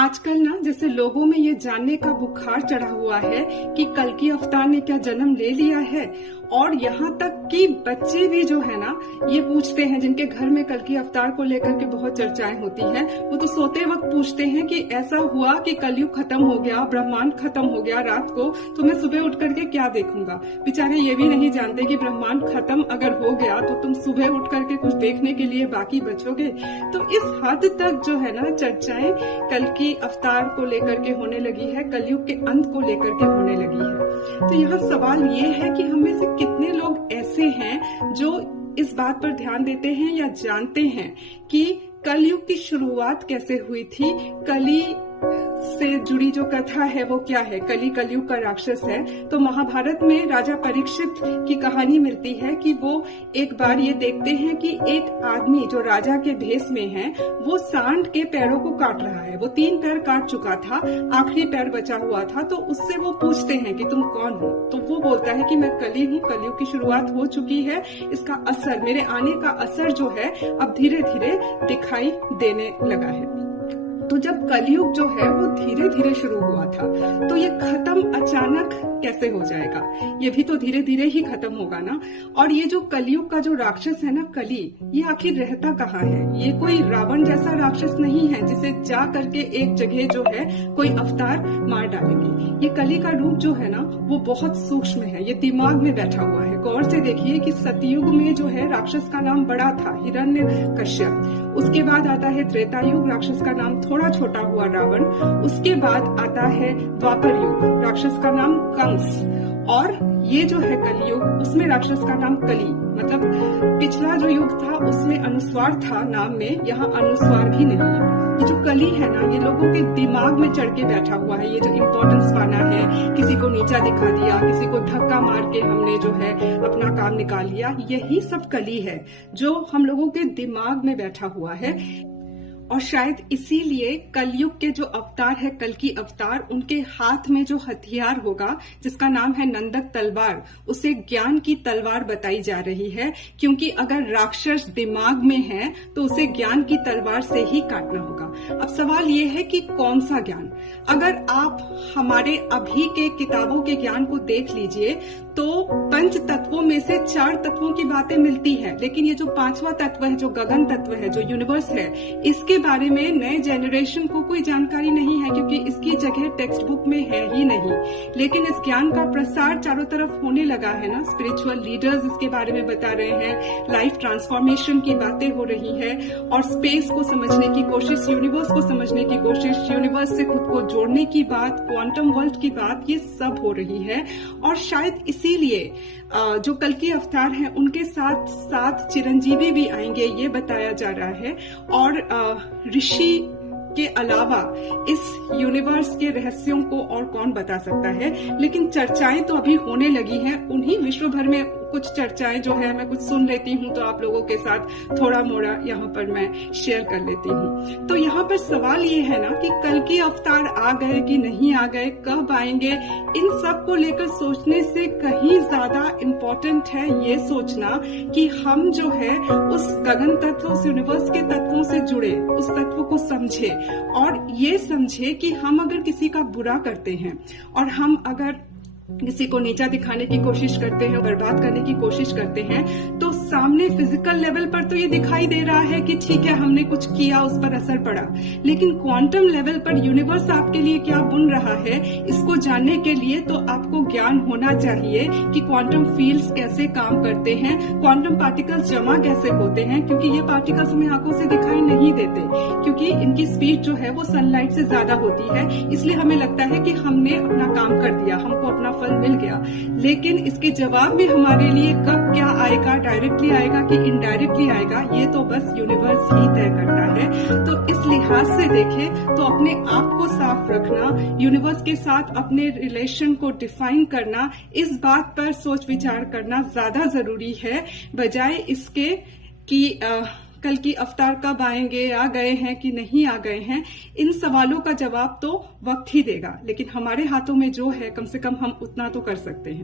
आजकल ना जैसे लोगों में ये जानने का बुखार चढ़ा हुआ है कि कल्कि अवतार ने क्या जन्म ले लिया है। और यहाँ तक कि बच्चे भी जो है ना ये पूछते हैं, जिनके घर में कल्कि अवतार को लेकर के बहुत चर्चाएं होती हैं, वो तो सोते वक्त पूछते हैं कि ऐसा हुआ कि कलयुग खत्म हो गया, ब्रह्मांड खत्म हो गया रात को, तो मैं सुबह उठ करके क्या देखूंगा। बेचारे ये भी नहीं जानते कि ब्रह्मांड खत्म अगर हो गया तो तुम सुबह उठ करके कुछ देखने के लिए बाकी बचोगे। तो इस हद तक जो है ना चर्चाएं कल्कि अवतार को लेकर के होने लगी है, कलयुग के अंत को लेकर के होने लगी है। तो यहाँ सवाल ये है कि हम में से कितने लोग ऐसे हैं जो इस बात पर ध्यान देते हैं या जानते हैं कि कलयुग की शुरुआत कैसे हुई थी, कली से जुड़ी जो कथा है वो क्या है। कली कलयुग का राक्षस है। तो महाभारत में राजा परीक्षित की कहानी मिलती है कि वो एक बार ये देखते हैं कि एक आदमी जो राजा के भेष में है वो सांड के पैरों को काट रहा है। वो 3 पैर काट चुका था, आखिरी पैर बचा हुआ था। तो उससे वो पूछते हैं कि तुम कौन हो। तो वो बोलता है कि मैं कली हूँ, कलयुग की शुरुआत हो चुकी है, इसका असर, मेरे आने का असर जो है अब धीरे धीरे दिखाई देने लगा है। तो जब कलयुग जो है वो धीरे धीरे शुरू हुआ था तो ये खत्म अचानक कैसे हो जाएगा, ये भी तो धीरे धीरे ही खत्म होगा ना। और ये जो कलयुग का जो राक्षस है ना कली, ये आखिर रहता कहाँ है। ये कोई रावण जैसा राक्षस नहीं है जिसे जा करके एक जगह जो है कोई अवतार मार डालेंगे। ये कली का रूप जो है ना वो बहुत सूक्ष्म है, ये दिमाग में बैठा हुआ है। गौर से देखिए कि सतयुग में जो है राक्षस का नाम बड़ा था, हिरण्यकश्यप। उसके बाद आता है त्रेता युग, राक्षस का नाम थोड़ा छोटा हुआ रावण। उसके बाद आता है द्वापर युग, राक्षस का नाम कंस। और ये जो है कलयुग, उसमें राक्षस का नाम कली। मतलब पिछला जो युग था उसमें अनुस्वार था नाम में, यहाँ अनुस्वार भी नहीं है। ये जो कली है ना ये लोगों के दिमाग में चढ़ के बैठा हुआ है। ये जो इम्पोर्टेंस पाना है, किसी को नीचा दिखा दिया, किसी को धक्का मार के हमने जो है अपना काम निकाल लिया, यही सब कली है जो हम लोगों के दिमाग में बैठा हुआ है। और शायद इसीलिए कलयुग के जो अवतार है कल्कि अवतार, उनके हाथ में जो हथियार होगा जिसका नाम है नंदक तलवार, उसे ज्ञान की तलवार बताई जा रही है। क्योंकि अगर राक्षस दिमाग में है तो उसे ज्ञान की तलवार से ही काटना होगा। अब सवाल ये है कि कौन सा ज्ञान। अगर आप हमारे अभी के किताबों के ज्ञान को देख लीजिए तो 5 तत्वों में से 4 तत्वों की बातें मिलती है, लेकिन ये जो 5वां तत्व है, जो गगन तत्व है, जो यूनिवर्स है, इसके बारे में नए जेनरेशन को कोई जानकारी नहीं है क्योंकि इसकी जगह टेक्स्ट बुक में है ही नहीं। लेकिन इस ज्ञान का प्रसार चारों तरफ होने लगा है ना। स्पिरिचुअल लीडर्स इसके बारे में बता रहे हैं, लाइफ ट्रांसफॉर्मेशन की बातें हो रही है, और स्पेस को समझने की कोशिश, यूनिवर्स को समझने की कोशिश, यूनिवर्स से खुद को जोड़ने की बात, क्वांटम वर्ल्ड की बात, ये सब हो रही है। और शायद इसीलिए जो कल्कि अवतार हैं उनके साथ साथ चिरंजीवी भी आएंगे, ये बताया जा रहा है। और ऋषि के अलावा इस यूनिवर्स के रहस्यों को और कौन बता सकता है। लेकिन चर्चाएं तो अभी होने लगी हैं, उन्हीं विश्व भर में कुछ चर्चाएं जो है मैं कुछ सुन लेती हूँ तो आप लोगों के साथ थोड़ा मोड़ा यहाँ पर मैं शेयर कर लेती हूँ। तो यहाँ पर सवाल ये है ना कि कल्कि अवतार आ गए कि नहीं आ गए, कब आएंगे, इन सब को लेकर सोचने से कहीं ज्यादा इम्पोर्टेंट है ये सोचना कि हम जो है उस गगन तत्व, उस यूनिवर्स के तत्वों से जुड़े, उस तत्व को समझे और ये समझे कि हम अगर किसी का बुरा करते हैं और हम अगर किसी को नीचा दिखाने की कोशिश करते हैं, बर्बाद करने की कोशिश करते हैं, तो सामने फिजिकल लेवल पर तो ये दिखाई दे रहा है कि ठीक है हमने कुछ किया, उस पर असर पड़ा। लेकिन क्वांटम लेवल पर यूनिवर्स आपके लिए क्या बुन रहा है, इसको जानने के लिए तो आपको ज्ञान होना चाहिए कि क्वांटम फील्ड्स कैसे काम करते हैं, क्वांटम पार्टिकल्स जमा कैसे होते हैं। क्योंकि ये पार्टिकल्स हमें आंखों से दिखाई नहीं देते, क्योंकि इनकी स्पीड जो है वो सनलाइट से ज्यादा होती है। इसलिए हमें लगता है कि हमने अपना काम कर दिया, हमको अपना फल मिल गया। लेकिन इसके जवाब में हमारे लिए कब क्या आएगा, डायरेक्टली आएगा कि इनडायरेक्टली आएगा, ये तो बस यूनिवर्स ही तय करता है। तो इस लिहाज से देखें तो अपने आप को साफ रखना, यूनिवर्स के साथ अपने रिलेशन को डिफाइन करना, इस बात पर सोच विचार करना ज्यादा जरूरी है, बजाय इसके कि कल्कि अवतार कब आएंगे, आ गए हैं कि नहीं आ गए हैं। इन सवालों का जवाब तो वक्त ही देगा, लेकिन हमारे हाथों में जो है कम से कम हम उतना तो कर सकते हैं।